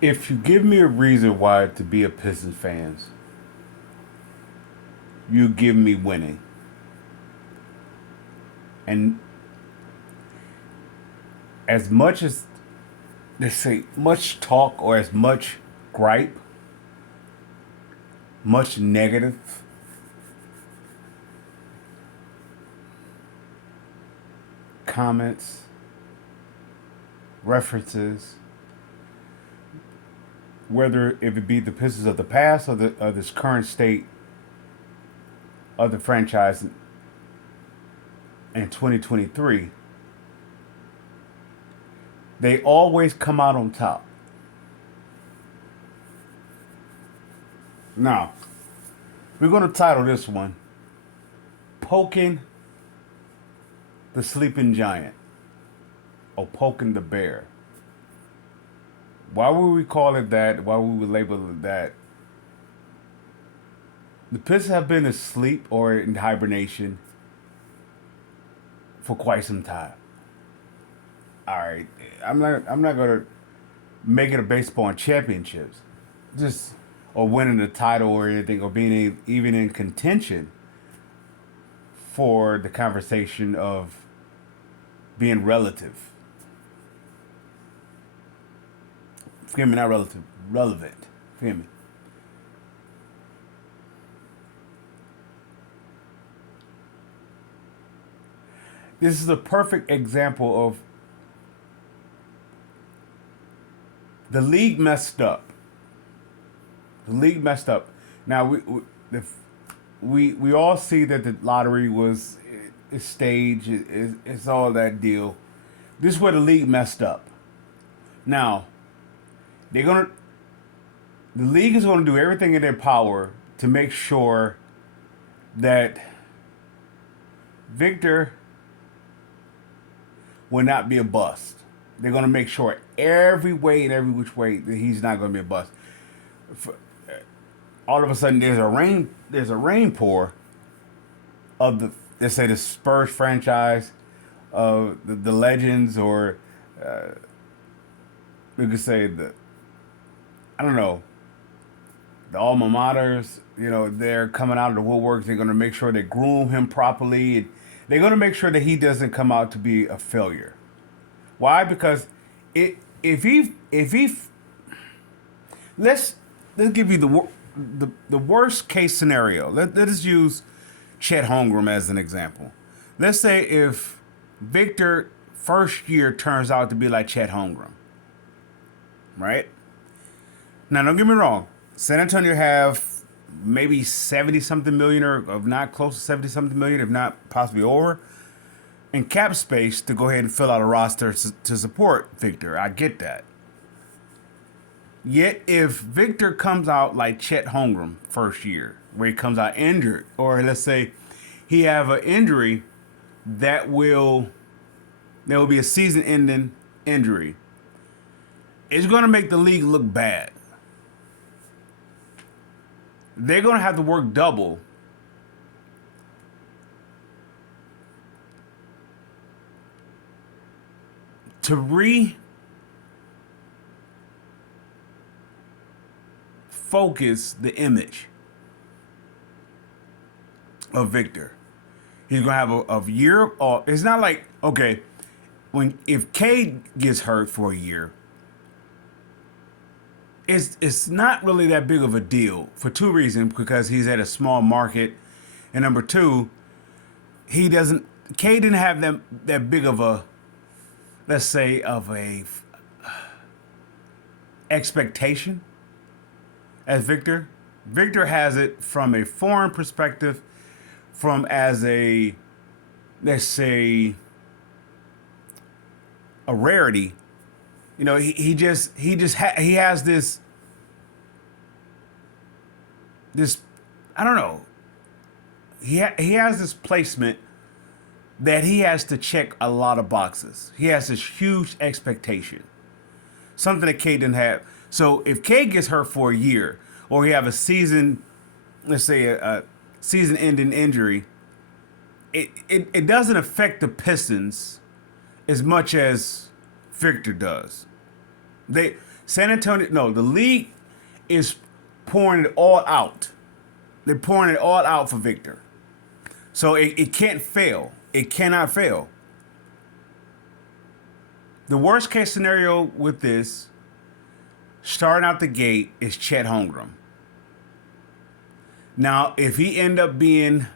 If you give me a reason why to be a Pistons fans, you give me winning. And as much as they say much talk or as much gripe, much negative comments, references, whether if it be the Pistons of the past or this current state of the franchise in 2023, they always come out on top. Now, we're going to title this one Poking the Sleeping Giant or Poking the Bear. Why would we call it that? Why would we label it that? The Pistons have been asleep or in hibernation for quite some time. All right, I'm not gonna make it a baseball on championships, just or winning a title or anything or being even in contention for the conversation of being relative. Forgive me, not relative, relevant. Forgive me. This is a perfect example of the league messed up. The league messed up. Now we all see that the lottery was staged. It's all that deal. This is where the league messed up. Now they're gonna. The league is going to do everything in their power to make sure that Victor will not be a bust. They're going to make sure every way and every which way that he's not going to be a bust. All of a sudden, there's a rain pour of the, let's say, the Spurs franchise, of the legends, or we could say I don't know, the alma maters. They're coming out of the woodworks. They're going to make sure they groom him properly, and they're going to make sure that he doesn't come out to be a failure. Why? Because if he let's give you the worst case scenario. Let's use Chet Holmgren as an example. Let's say if Victor first year turns out to be like Chet Holmgren, right? Now, don't get me wrong. San Antonio have maybe 70 something million, or if not close to 70 something million, if not possibly over, in cap space to go ahead and fill out a roster to support Victor. I get that. Yet, if Victor comes out like Chet Holmgren first year, where he comes out injured, or let's say he have an injury that will there will be a season-ending injury, it's going to make the league look bad. They're going to have to work double to refocus the image of Victor. He's gonna have a year. Or it's not like, okay, if Cade gets hurt for a year, it's not really that big of a deal for two reasons. Because he's at a small market, and number two, he doesn't. Cade didn't have that big of a, let's say, of a expectation as Victor. Victor has it from a foreign perspective, from as a, let's say, a rarity. He has this I don't know. He has this placement that he has to check a lot of boxes. He has this huge expectation, something that Cade didn't have. So if Cade gets hurt for a year, or he have a season, let's say a season-ending injury, it doesn't affect the Pistons as much as Victor does. They San Antonio, no, the league is pouring it all out. They're pouring it all out for Victor. So it can't fail. It cannot fail. The worst case scenario with this, starting out the gate, is Chet Holmgren. Now, if he end up being,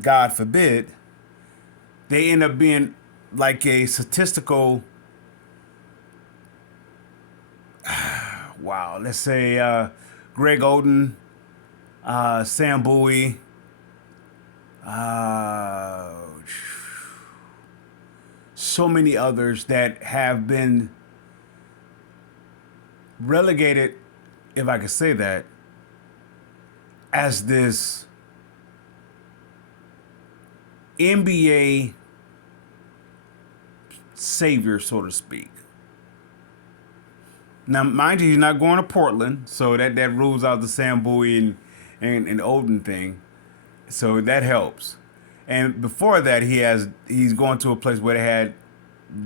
God forbid, they end up being like a statistical, wow, let's say Greg Oden, Sam Bowie, so many others that have been relegated, if I could say that, as this NBA savior, so to speak. Now, mind you, he's not going to Portland, so that rules out the Sam Bowie and Oden thing. So that helps. And before that, he's going to a place where they had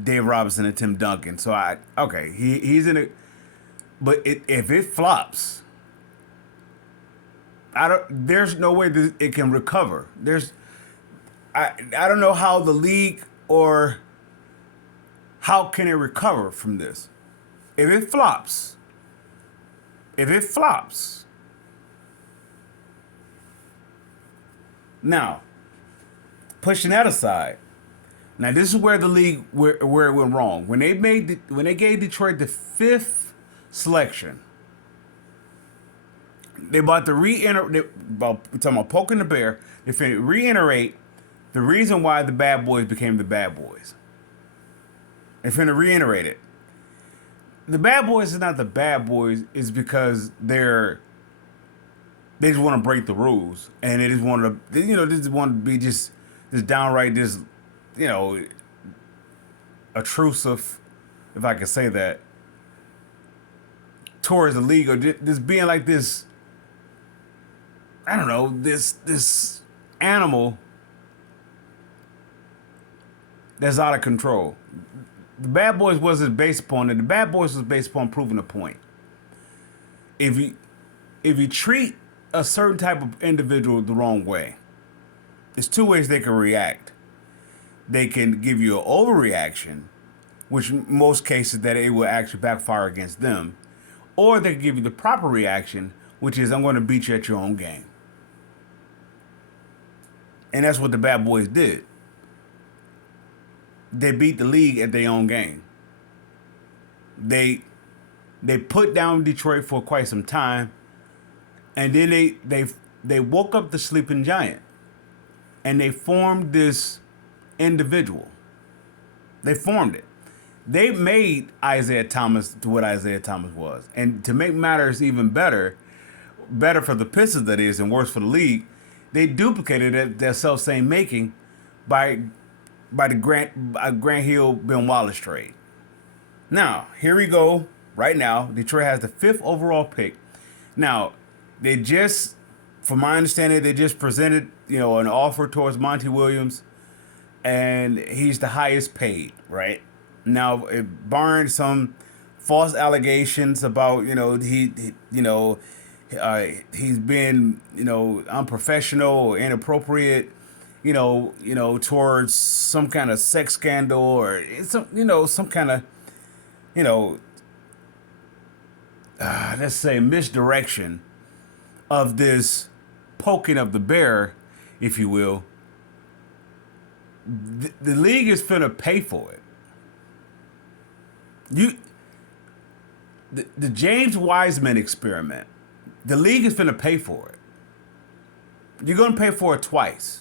Dave Robinson and Tim Duncan. So he's in it. But if it flops, there's no way that it can recover. I don't know how the league or how can it recover from this. If it flops, now, pushing that aside, now this is where the league where it went wrong. When they gave Detroit the 5th selection, they about to we're talking about poking the bear. They finna reiterate the reason why the Bad Boys became the Bad Boys. They finna reiterate it. The Bad Boys is not the Bad Boys, is because they just want to break the rules, and they just want to be just downright intrusive, if I could say that, towards the league, or just being like this, I don't know, this animal that's out of control. The Bad Boys wasn't based upon it. The Bad Boys was based upon proving a point. If you treat a certain type of individual the wrong way, there's 2 ways they can react. They can give you an overreaction, which in most cases that it will actually backfire against them, or they can give you the proper reaction, which is I'm going to beat you at your own game. And that's what the Bad Boys did. They beat the league at their own game. They put down Detroit for quite some time, and then they woke up the sleeping giant, and they formed this individual. They formed it. They made Isaiah Thomas to what Isaiah Thomas was, and to make matters even better for the Pistons that is, and worse for the league, they duplicated their self-same making by the Grant Hill Ben Wallace trade. Now, here we go. Right now, Detroit has the 5th overall pick. Now, from my understanding, they just presented, an offer towards Monty Williams, and he's the highest paid, right? Now, barring some false allegations about, he's been, unprofessional or inappropriate, towards some kind of sex scandal or some kind of, let's say misdirection of this poking of the bear, if you will. The league is finna pay for it. The James Wiseman experiment, the league is finna pay for it. You're gonna pay for it twice.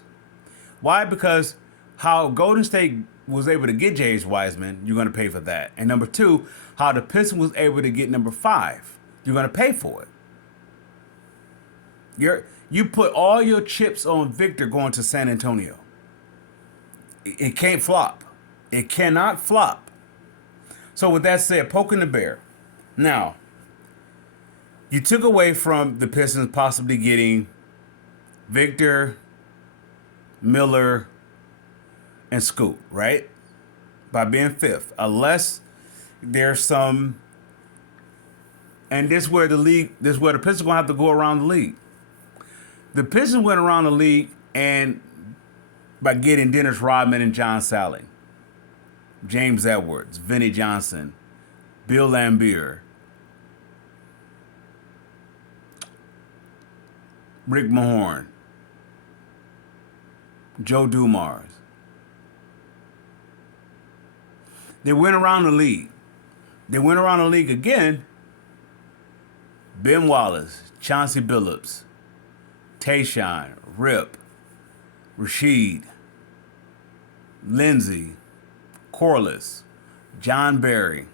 Why? Because how Golden State was able to get James Wiseman, you're going to pay for that. And number 2, how the Pistons was able to get number 5, you're going to pay for it. You put all your chips on Victor going to San Antonio. It can't flop. It cannot flop. So with that said, poking the bear. Now, you took away from the Pistons possibly getting Victor, Miller, and Scoot, right? By being 5th. Unless There's some, and this is where the Pistons gonna have to go around the league. The Pistons went around the league and by getting Dennis Rodman and John Sally, James Edwards, Vinnie Johnson, Bill Laimbeer, Rick Mahorn, Joe Dumars. They went around the league. They went around the league again. Ben Wallace, Chauncey Billups, Tayshaun, Rip, Rasheed, Lindsey, Corliss, John Barry,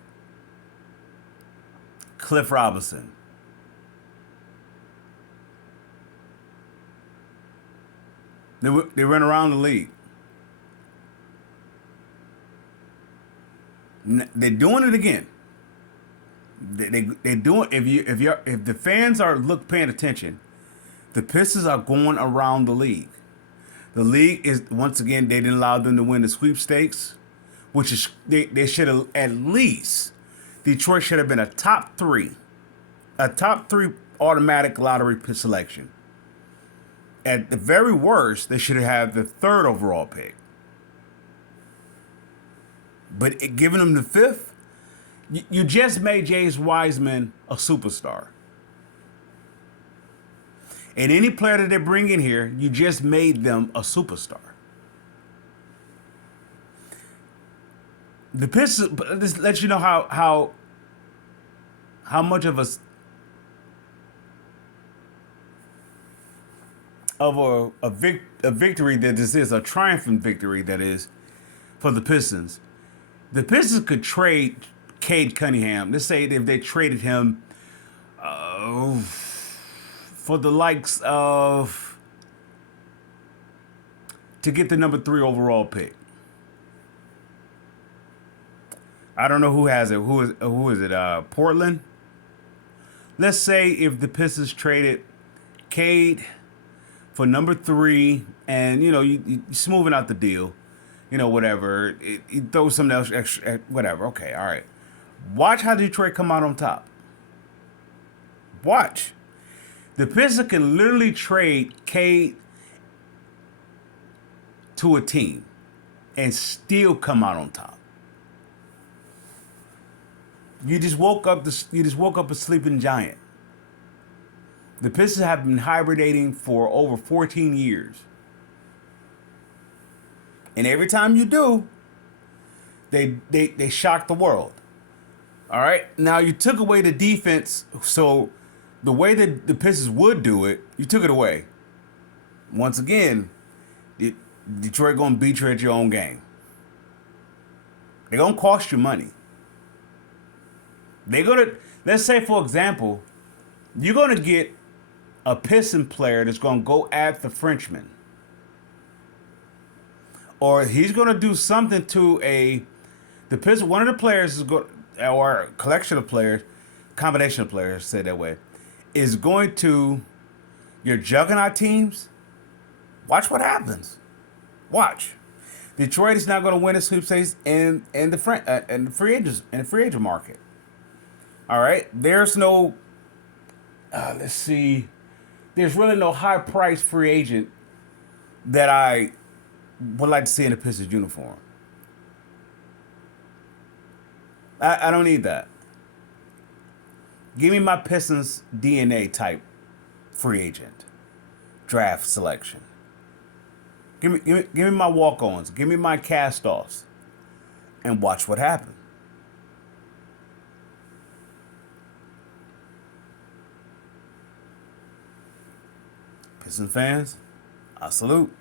Cliff Robinson. They went around the league. They're doing it again. They doing if the fans are paying attention, the Pistons are going around the league. The league is once again they didn't allow them to win the sweepstakes, which is they should have at least Detroit should have been a top three automatic lottery selection. At the very worst, they should have had the third overall pick. But giving them the fifth, you just made James Wiseman a superstar. And any player that they bring in here, you just made them a superstar. The Pistons, this lets you know how much of a victory that this is, a triumphant victory that is for the Pistons. The Pistons could trade Cade Cunningham. Let's say if they traded him for the likes of to get the number 3 overall pick. I don't know who has it. Who is it? Portland. Let's say if the Pistons traded Cade for number 3, and you smoothing out the deal, whatever. You throw something else extra, whatever. Okay, all right. Watch how Detroit come out on top. Watch. The Pistons can literally trade Cade to a team and still come out on top. You just woke up a sleeping giant. The Pistons have been hibernating for over 14 years. And every time you do, they shock the world. All right? Now you took away the defense, so the way that the Pistons would do it, you took it away. Once again, Detroit going to beat you at your own game. They're going to cost you money. They're going to, let's say, for example, you're going to get a Piston player that's going to go at the Frenchman. Or he's going to do something to the Piston. One of the players is going, or a collection of players, combination of players, say that way, is going to your juggernaut teams. Watch what happens. Watch. Detroit is not going to win a sweepstakes in the free agent market. All right. There's no. Let's see. There's really no high-priced free agent that I would like to see in a Pistons uniform. I don't need that. Give me my Pistons DNA type free agent draft selection. Give me my walk-ons. Give me my cast-offs, and watch what happens. Pistons fans, I salute.